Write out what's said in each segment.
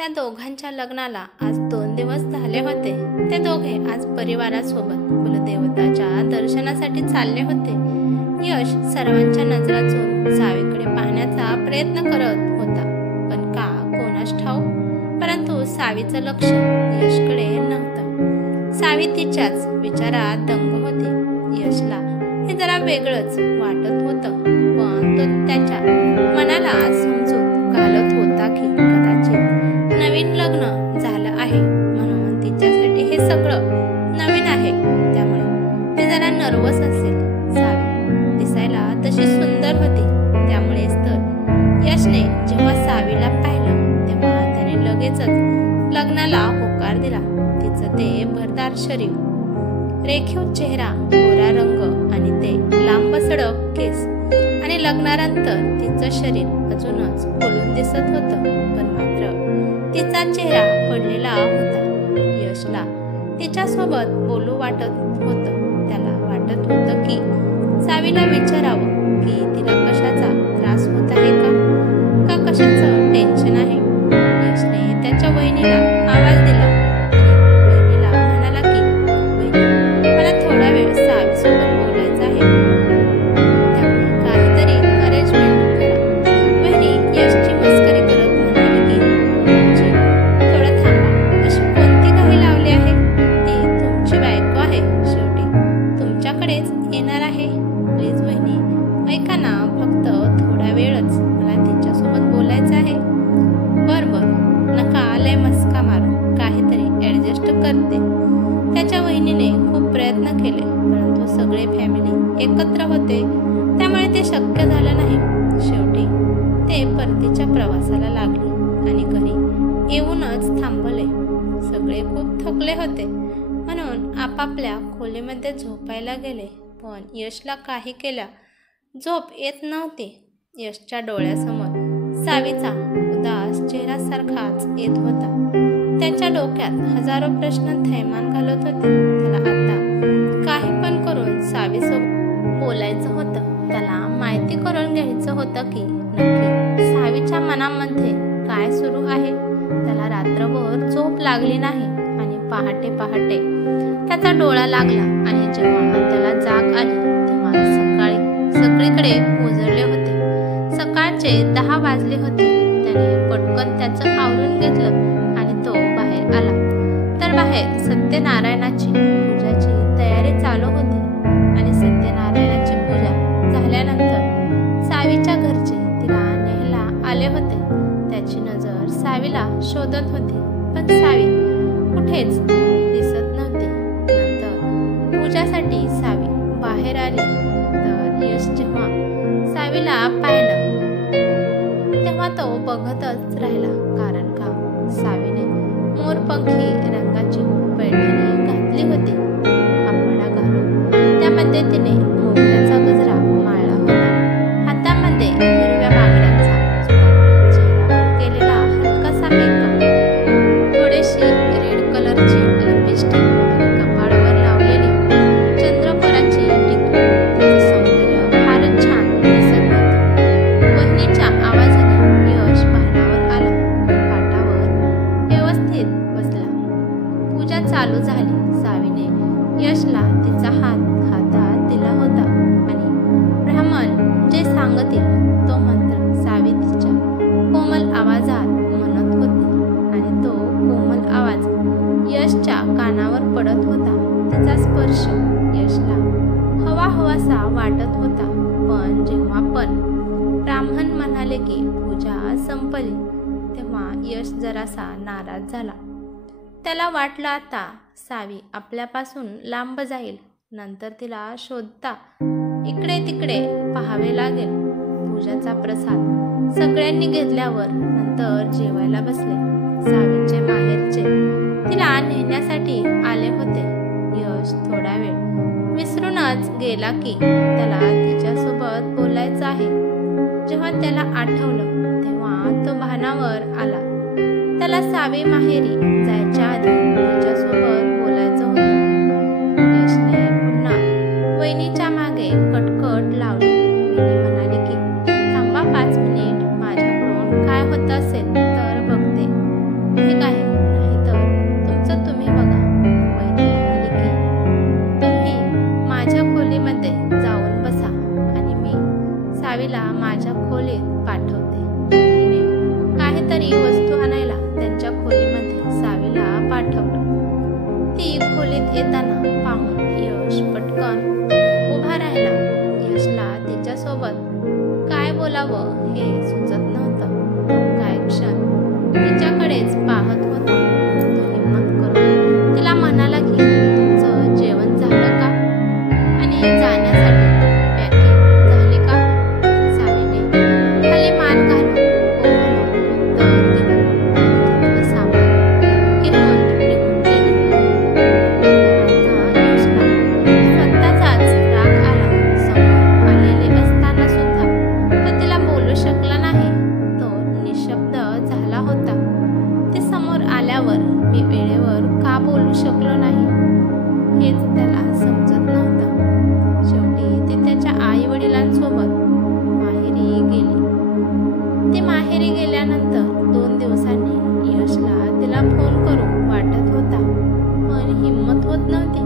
त्या दोघांच्या लग्नाला आज 2 दिवस झाले होते. ते दोघे आज परिवारासोबत कुलदेवताच्या दर्शनासाठी चालले होते. यश सर्वांच्या नजरा चोरून सावीकडे पाहण्याचा प्रयत्न करत होता, पण का कोणास ठाऊक, परंतु सावीचं लक्ष यशकडे नव्हतं. सावी तिच्याच विचारात दंग होती. यशला हे जरा वेगळंच वाटत होतं, पण तो त्याच्या मनाला समजूत घालत होता की कदाचित नवीन लग्न झालं आहे म्हणून तिच्यासाठी हे सगळं नवीन आहे, त्यामुळे ते जरा नर्वस असेल. सावी दिसायला तशी सुंदर होती, त्यामुळेच तर यशने जेव्हा सावीला पाहिलं तेव्हा त्याने लगेचच लग्नाला होकार दिला. तिचं ते भरदार शरीर, रेखीव चेहरा, गोरा रंग आणि ते लांब सडक केस आणि लग्नानंतर तिचं शरीर अजूनच खोलून दिसत होतं, पण मात्र तिचा चेहरा पडलेला होता. यशला तिच्यासोबत बोलू वाटत होतं. त्याला वाटत होतं की सावीला विचारावं की तिला कशाचा त्रास होत आहे का कशाचं टेन्शन आहे. यशने त्याच्या वहिनीला आवाज दिला आणि वहिनीला म्हणाला की वहिनी, मला थोडा वेळ सावीसोबत बोलायचं आहे, त्यामुळे काहीतरी अरेंजमेंट करा. वहिनी यशची मस्करी करत म्हणाली की म्हणजे थोडं थांबा, अशी कोणती काही लावली आहे? ती तुमची बायको आहे, शेवटी तुमच्याकडेच येणार आहे. प्लीज वहिनी ऐका ना, फक्त थोडा वेळच मला तिच्यासोबत बोलायचं आहे. बरं नका लय मस्का मारू, काहीतरी ॲडजस्ट करते. त्याच्या वहिनीने खूप प्रयत्न केले, परंतु सगळे फॅमिली एकत्र होते, त्यामुळे ते शक्य झालं नाही. शेवटी ते परतीच्या प्रवासाला लागले आणि घरी येऊनच थांबले. सगळे खूप थकले होते म्हणून आपापल्या खोलीमध्ये झोपायला गेले, पण यशला काही केल्या झोप येत नव्हती. यशच्या डोळ्यासमोर सावीचा उदास चेहरा सारखाच येत होता. त्याच्या डोक्यात हजारो प्रश्न थैमान घालत होते. त्याला आता काही पण करून सावीसोबत बोलायचं होतं. त्याला माहिती करून घ्यायचं होतं की नक्की सावीच्या मनामध्ये काय सुरू आहे. त्याला रात्रभर झोप लागली नाही आणि पहाटे पहाटे त्याचा डोळा लागला आणि जेव्हा त्याला जाग आली तेव्हा सगळीकडे उजळले होते. सकाळचे 10 वाजले होते. त्याने पटकन त्याचं आवरून घेतलं आणि तो बाहेर आला तर बाहेर सत्यनारायणाची पूजाची तयारी चालू होती आणि सत्यनारायणाची पूजा झाल्यानंतर सावीच्या घरचे तिला न्यायला आले होते. त्याची नजर सावीला शोधत होती, पण सावी कुठेच दिसत नव्हती. नंतर पूजासाठी सावी बाहेर आली तर यश जेव्हा सावीला पाहिलं तेव्हा तो बघतच राहिला, कारण का सावीने मोरपंखी रंगाची पैठणी घातली होती. आपणा घालून त्यामध्ये तिने मोगऱ्याचा गजरा माळला होता. हातामध्ये हिरव्या बांगड्यांचा जुडा, चेहऱ्यावर केलेला हलकासा मेकअप, थोडीशी रेड कलरची लिपस्टिक आणि कपाळावर लावलेली चंद्रकोराची टिकली. तिचं सौंदर्य फारच छान दिसत होतं. वहिनीच्या आवाजाने यश भानावर आला, पाटावर व्यवस्थित बसला. पूजा चालू झाली. सावीने यशला तिचा हात हातात दिला होता आणि ब्राह्मण जे सांगतील तो मंत्र सावी तिच्या कोमल आवाजात म्हणत होती आणि तो कोमल आवाज यशच्या कानावर पडत होता. तिचा स्पर्श यशला हवासा वाटत होता. पण जेव्हा ब्राह्मण म्हणाले की पूजा संपली तेव्हा यश जरासा नाराज झाला. त्याला वाटलं आता सावी आपल्यापासून लांब जाईल, नंतर तिला शोधता इकडे तिकडे पाहावे लागेल. पूजाचा प्रसाद सगळ्यांनी घेतल्यावर नंतर जेवायला बसले. सावीचे माहेरचे तिला नेण्यासाठी आले होते. यश थोडा वेळ विसरूनच गेला की त्याला तिच्यासोबत बोलायचं आहे. जेव्हा त्याला आठवलं तेव्हा तो भानावर आला. त्याला सावी माहेरी जायच्या आधी तिच्यासोबत बोलायचं होतं. यशने पुन्हा वहिनीच्या मागे कटकट लावली. वहिनी म्हणाली की थांबा 5 मिनिट, माझ्याकडून काय होत असेल तर बघते. काहीतरी वस्तू आणायला त्यांच्या खोलीमध्ये सावीला पाठवलं. ती खोलीत येताना पाहून यश पटकन उभा राहिला. यशला तिच्यासोबत काय बोलावं हे सुचत नव्हतं. तो काय क्षण तिच्याकडेच पाहत होता. तो हिम्मत करून तिला म्हणाला की तुमचं जेवण झालं का आणि जाण्यासाठी पॅकिंग झाली का? सावीने खाली मान घालून हो म्हणून उत्तर दिलं आणि तिथलं सामान घेऊन निघून गेली. आता यशला स्वतःचाच राग आला. समोर आलेले असताना सुद्धा तो तिला बोलू शकला नाही. तो निशब्द झाला होता. ते समोर आल्यावर मी वेळेवर का बोलू शकलो नाही हेच त्याला समजत नव्हतं. शेवटी ती त्याच्या आई वडिलांसोबत माहेरी गेली. ती माहेरी गेल्यानंतर 2 दिवसांनी यशला तिला फोन करू वाटत होता, पण हिम्मत होत नव्हती.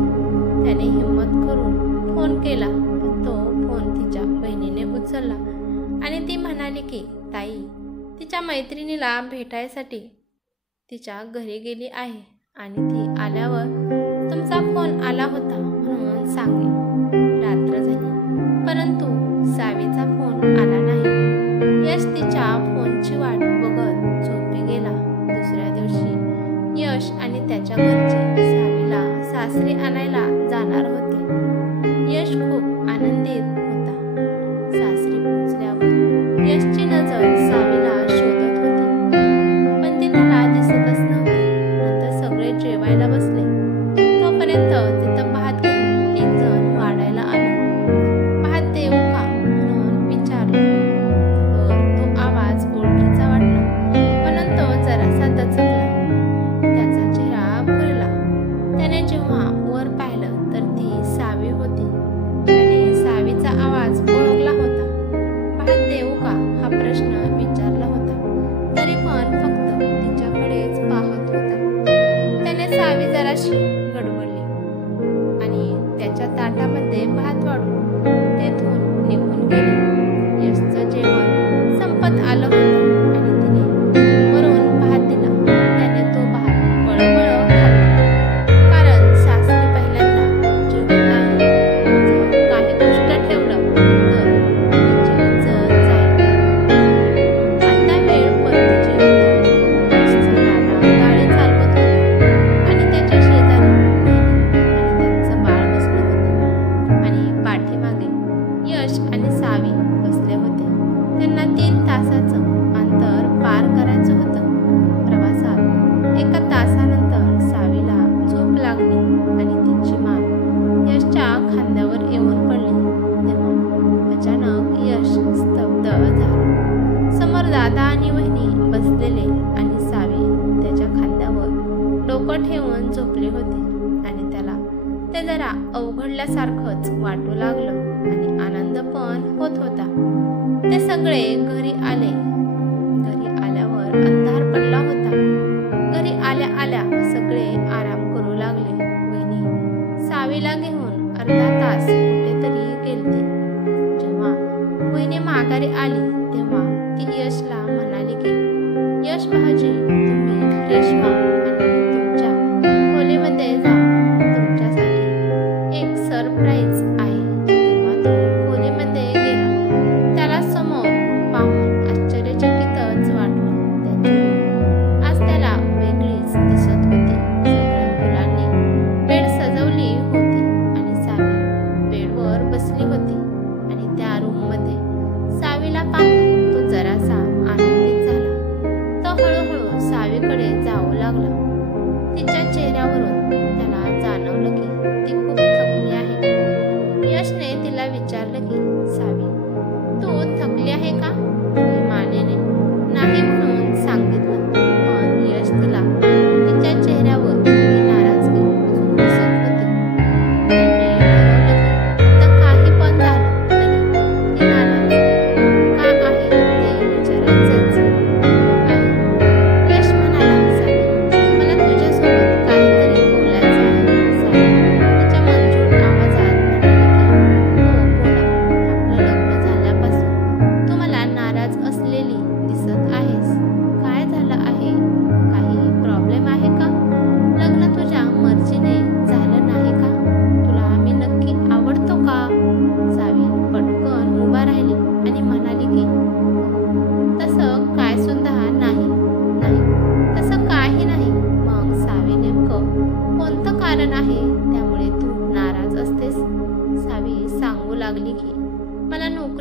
त्याने हिम्मत करून फोन केला, पण तो फोन तिच्या बहिणीने उचलला आणि ती म्हणाली की ताई तिच्या मैत्रिणीला भेटायसाठी तिच्या घरी गेली आहे आणि ती आल्यावर तुमचा फोन आला होता म्हणून सांगेल. रात्र झाली परंतु सावीचा फोन आला नाही. यश तिच्या फोनची वाट बघत झोपी गेला. दुसऱ्या दिवशी यश आणि त्याच्या घरचे सावीला सासरी आणायला जाणार होते. यश खूप आनंदित होता. सासरी पोहोचल्यावर यशची नजर सावीला शोधत होती, पण ती त्याला दिसतच नव्हती. नंतर सगळे जेवायला बसले. तोपर्यंत तिथं भात घेऊन एक जण वाढायला आलं. भात देऊ का म्हणून विचारलं तर तो आवाज ओळखीचा वाटला, म्हणून तो जरासा दचकला. त्याचा चेहरा फुलला. त्याने जेव्हा वर पाहिलं तर ती सावी होती. त्याने सावीचा आवाज ओळखला होता. भात देऊ का हा प्रश्न विचारला होता, तरी पण फक्त तिच्याकडेच पाहत होता. त्याने सावी जराशी गडबडली आणि त्याच्या ताटामध्ये भात वाढून तेथून निघून गेली. यशचं जेवण संपत आलं होतं आणि तिने वरून भात दिला. त्याने तो भात बळबळ खाल्ला, कारण सासरी पहिल्यांदा जेवण आहे. जर काही गोष्ट ठेवलं तर त्याची इज्जत जाईल. आता वेळ परतीची होती. यशचा दादा गाडी चालवत होता आणि त्याच्या शेजारी बहिणी आणि त्यांचं बाळ बसलं होतं आणि पाठीमागे यश आणि सावी बसले होते. त्यांना 3 तासाचं अंतर पार करायचं होतं. प्रवासात 1 तासानंतर सावीला झोप लागली आणि तिची मान यशच्या खांद्यावर येऊन पडली. तेव्हा अचानक यश स्तब्ध झाला. समोर दादा आणि वहिनी बसलेले आणि सावी त्याच्या खांद्यावर डोकं ठेवून झोपले होते आणि त्याला ते जरा अवघडल्यासारखंच वाटू लागलं आणि आनंद पण होत होता. ते सगळे घरी आले. घरी आल्यावर अंधार पडला होता. घरी आल्या आल्या सगळे आराम करू लागले. वहिनी सावीला घेऊन अर्धा तास कुठेतरी गेलती. जेव्हा वहिनी माघारी आली तेव्हा ती यशला म्हणाली की यश भाऊजी तुम्ही फ्रेश व्हा आणि तुमच्या खोलीमध्ये जा. तुमच्यासाठी एक सरप्राईज आहे. तेव्हा तो खोलीमध्ये गेला. त्याला समोर पाहून आश्चर्यचकितच वाटलं. त्याची रूम आज त्याला वेगळीच दिसत होती. सगळ्या फुलांनी बेड सजवली होती आणि सावी बेडवर बसली होती आणि त्या रूममध्ये सावीला पाहून तो जरासा आनंदित झाला. तो हळूहळू सावीकडे जाऊ लागला. तिच्या चेहऱ्यावरून त्याला जाणवलं की ती खूप थकली आहे. यशने तिला विचारलं की सावी तू थकली आहे का? तिने मानेने नाही म्हणून सांगितलं, पण यश तिला तिच्या चेहऱ्यावर ती नाराजगी अजून दिसत होती. त्याने ठरवलं की आता काही पण झालं तरी ती नाराज का आहे ते विचारायचंच आहे. यश म्हणाला सावी मला तुझ्यासोबत काहीतरी बोलायचं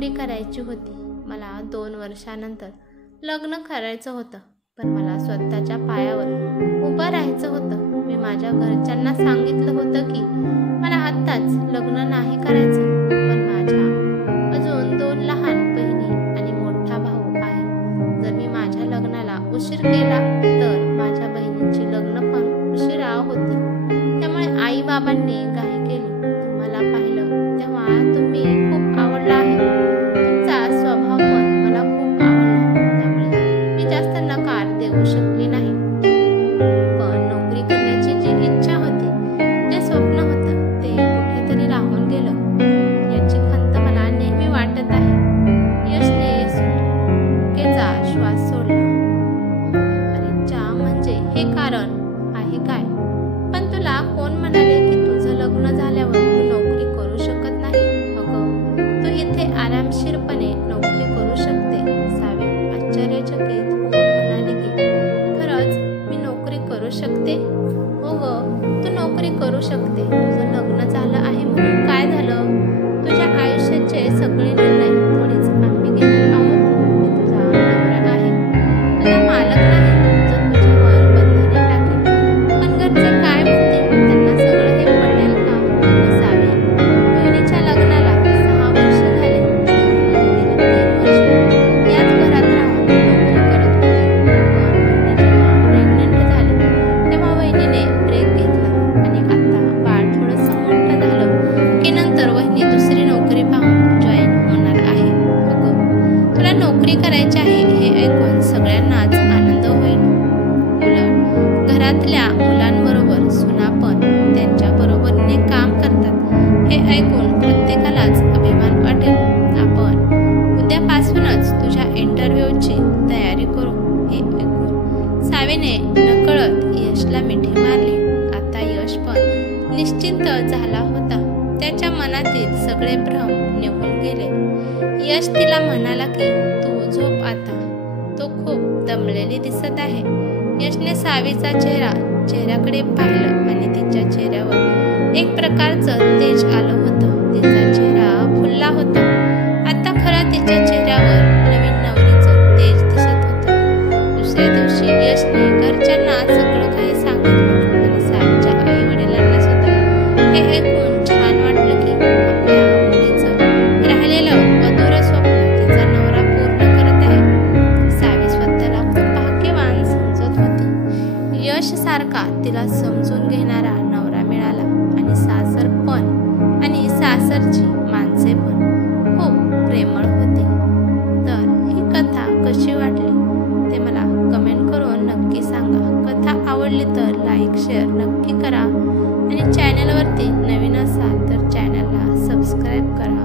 नोकरी करायची होती. मला 2 वर्षानंतर लग्न करायचं होतं, पण मला स्वतःच्या पायावर उभं राहायचं होतं. मी माझ्या घरच्यांना सांगितलं होतं की मला आत्ताच लग्न नाही करायचं, पण माझ्या अजून 2 लहान बहिणी आणि मोठा भाऊ आहे. जर मी माझ्या लग्नाला उशीर केला तर माझ्या बहिणीची लग्न पण उशिरा होती. त्यामुळे आई बाबांनी घाई केली. तुम्हाला पाहिलं तेव्हा तुम्ही खूप आवडला आहे. तुमचा स्वभाव पण मला खूप आवडला. त्यामुळे मी जास्त नकार देऊ शकली नाही. पण नोकरी करण्याची जी इच्छा होती, जे स्वप्न होतं, ते कुठेतरी राहून गेलं याची खंत मला नेहमी वाटत आहे. यशने सुटकेचा श्वास सोडला. अरे चा, म्हणजे हे कारण आहे काय? पण तुला कोण म्हणाले की तुझं लग्न झाल्यावर तू नोकरी करू शकत नाही? अगं, तू इथे आरामशीरपणे नोकरी करू शकते. सावी आश्चर्यचकित होऊन म्हणाली की खरंच मी नोकरी करू शकते? हो ग, तू नोकरी करू शकते. तुझं लग्न झालं आहे म्हणून काय झालं? तुझ्या आयुष्याचे सगळे निर्णय थोडीच आम्ही घेणार आहोत. मी तुझा नवरा आहे, तुझा मालक नाही जो तुझ्यावर बंधने टाकेल. पण घरचे काय म्हणतील? त्यांना सगळं हे पटेल का? सावी, बहिणीच्या लग्नाला 6 वर्ष झाले. गेली 3 वर्ष याच घरात राहून नोकरी करत होती. पण बहिणी जेव्हा प्रेग्नंट झाली तेव्हा बहिणीने ब्रेक घेतला आणि आता बाळ थोडंसं मोठं झालं की नंतर वहिनी दुसरी नोकरी पाहून जॉईन होणार आहे. अगं, तुला नोकरी करायची आहे हे ऐकून सगळ्यांनाच आनंद होईल. उलट घरातल्या मुलांबरोबर सुना पण त्यांच्या बरोबरीने काम करतात हे ऐकून प्रत्येकालाच अभिमान वाटेल. आपण उद्यापासूनच तुझ्या इंटरव्ह्यूची तयारी करू. हे ऐकून सावीने नकळत यशला मिठी मारली. आता यश पण निश्चिंत झाला होता. त्याच्या मनातील सगळे भ्रम निघून गेले. यश तिला म्हणाला की तू झोप आता, तो खूप दमलेली दिसत आहे. यशने सावीचा चेहऱ्याकडे पाहिलं आणि तिच्या चेहऱ्यावर एक प्रकारचं तेज आलं होतं. तिचा चेहरा फुलला होता. आता खरं तिच्या चेहऱ्यावर नवीन नवरीचं तेज दिसत होतं. दुसऱ्या दिवशी यशने घरच्यांना सगळं काही सांगितलं आणि सावीच्या आई वडिलांना सुद्धा हे ऐकून छान वाटलं की आपल्या मुलीचं राहिलेलं अधुरं स्वप्न तिचा नवरा पूर्ण करत आहे. सावी स्वतःला खूप भाग्यवान समजत होती. यश सारखा तिला समजून घेणारा नवरा मिळाला आणि सासर पण आणि सासरची माणसे पण खूप प्रेमळ होती. तर ही कथा कशी वाटली ते मला कमेंट करून नक्की सांगा. कथा आवडली तर लाईक शेअर नक्की करा आणि चॅनलवरती नवीन असाल तर चॅनलला सबस्क्राईब करा.